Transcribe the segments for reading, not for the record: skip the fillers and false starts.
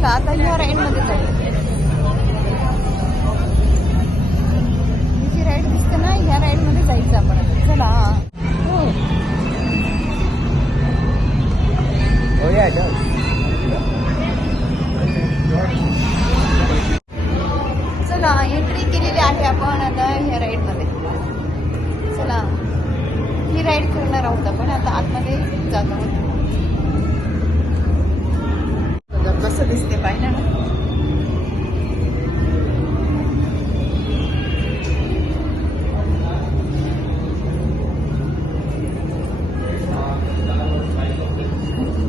चला आता ह्या राईडमध्ये जाऊ. जी राईड दिसते ना ह्या राईडमध्ये जायचं आपण आता. चला. चला एंट्री केलेली आहे आपण आता ह्या राईडमध्ये. चला ही राईड करणार आहोत आपण आता आतमध्ये जातो. कसं दिसते पाहिलं ना.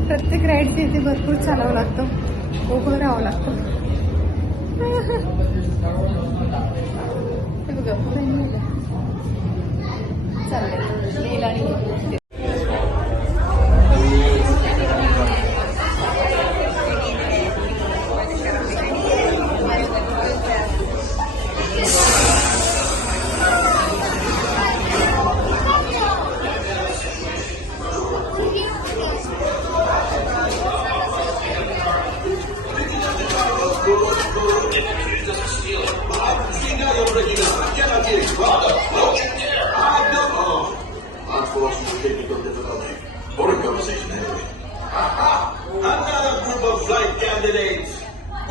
प्रत्येक राईडचे इथे भरपूर चालावं लागतं, उभं राहावं लागतं. चाललंय नील आणि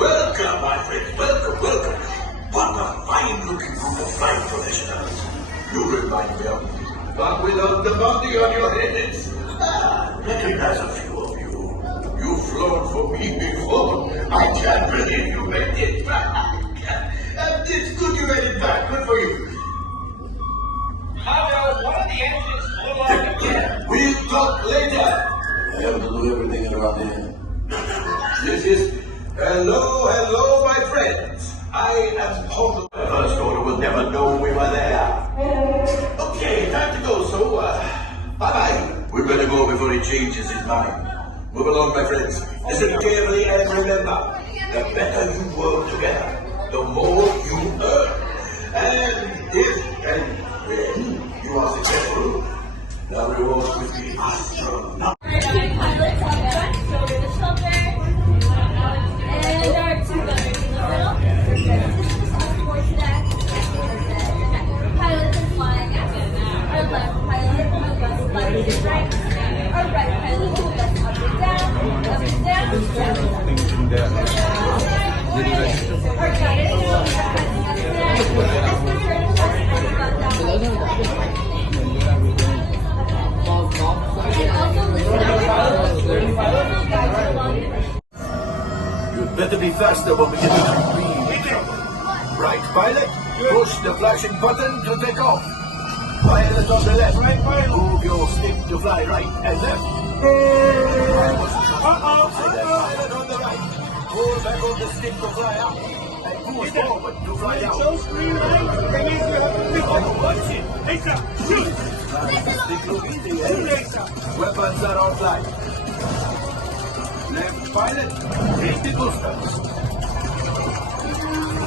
Welcome, my friends. Welcome, welcome. What a fine-looking group of flight professionals. You remind me of me, but without the bounty on your heads. Recognize a few of you. You've flown for me before. I can't believe you made it back. And it's good you made it back. Good for you. One of the engines blew up. Yeah, we'll talk later. I have to do everything around here. This is... Hello, my friends. I am told the first order will never know we were there. Okay, time to go, so, bye-bye. We better go before he changes his mind. Move along, my friends. Listen carefully and remember, the better you work together, the more you earn. And if and when you are successful, the rewards will be astronomical. And there are two gunners in the middle. This is the support stack. Pilot is flying our left pilot will gust left and right. Our right pilot will gust up and down, down, down. Our guidance will be pressing us down. As we turn left and about down. And also listen to our guides along the way. Better be faster when we get to the green. Right, pilot. Push the flashing button to take off. Pilot on the left. Move your stick to fly right and left. Pilot on the right. Pull back on the stick to fly up. And push forward to fly out. Watch it. Stick look easy. Weapons are on flight. Left pilot, read the boosters.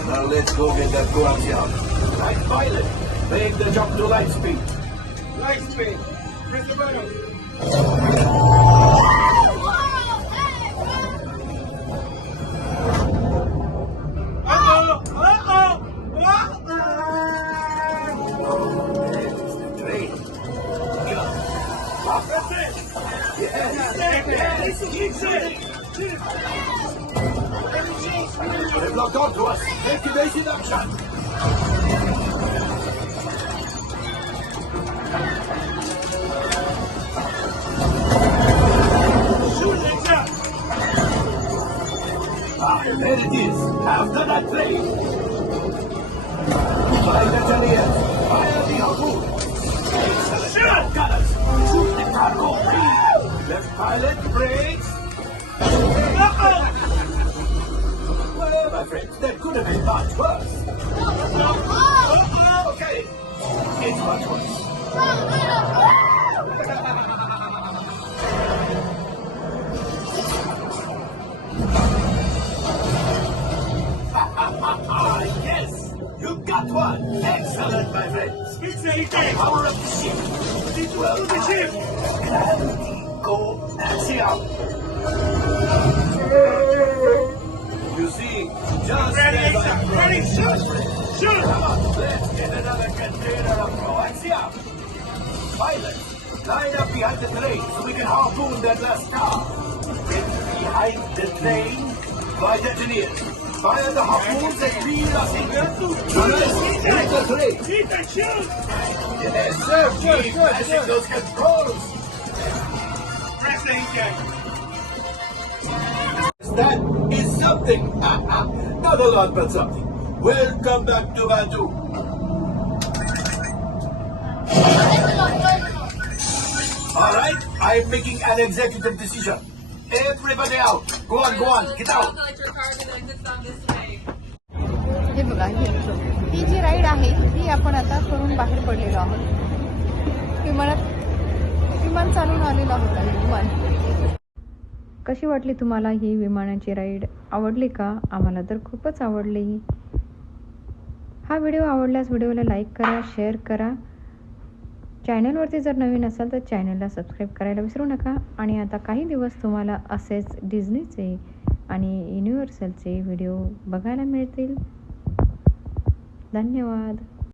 Now let's go get that Guangxiao. Right pilot, make the jump to light speed. Light speed. Press the button. Train. That's it. They've locked onto us. Activation action. There it is. After that plane. Fire the Italians. Fire the Alpha. Excellent. Gunners. Shoot the cargo. Left pilot, brakes. Well, my friends, that could have been much worse. Okay, it's much worse. Yes, you got one. Excellent, my friends. The power of the ship. Well, the ship. Gravity. Go axial. trainer of Croatia. Pilots, line up behind the train so we can harpoon that last car. Get behind the train. Flight engineers, fire the harpoons and reel us in. Take the train. Yes, sir. Keep mashing those controls. Press the heat gun. That is something. Not a lot, but something. Welcome back to Badu. All right, I'm making an executive decision. Everybody out. Go on, get out. हे बघा ही जी ride आहे ती आपण आता करून बाहेर पडलेलो आहोत. विमान चालून आलेलं आहोत आणि विमान. कशी वाटली तुम्हाला ही विमानाची राईड? आवडली का? आम्हाला तर खूपच आवडली. हा व्हिडिओ आवडल्यास व्हिडिओला लाईक करा, शेअर करा. चॅनलवरती जर नवीन असाल तर चॅनलला सबस्क्राईब करायला विसरू नका. आणि आता काही दिवस तुम्हाला असेच डिझनीचे आणि युनिव्हर्सलचे व्हिडिओ बघायला मिळतील. धन्यवाद.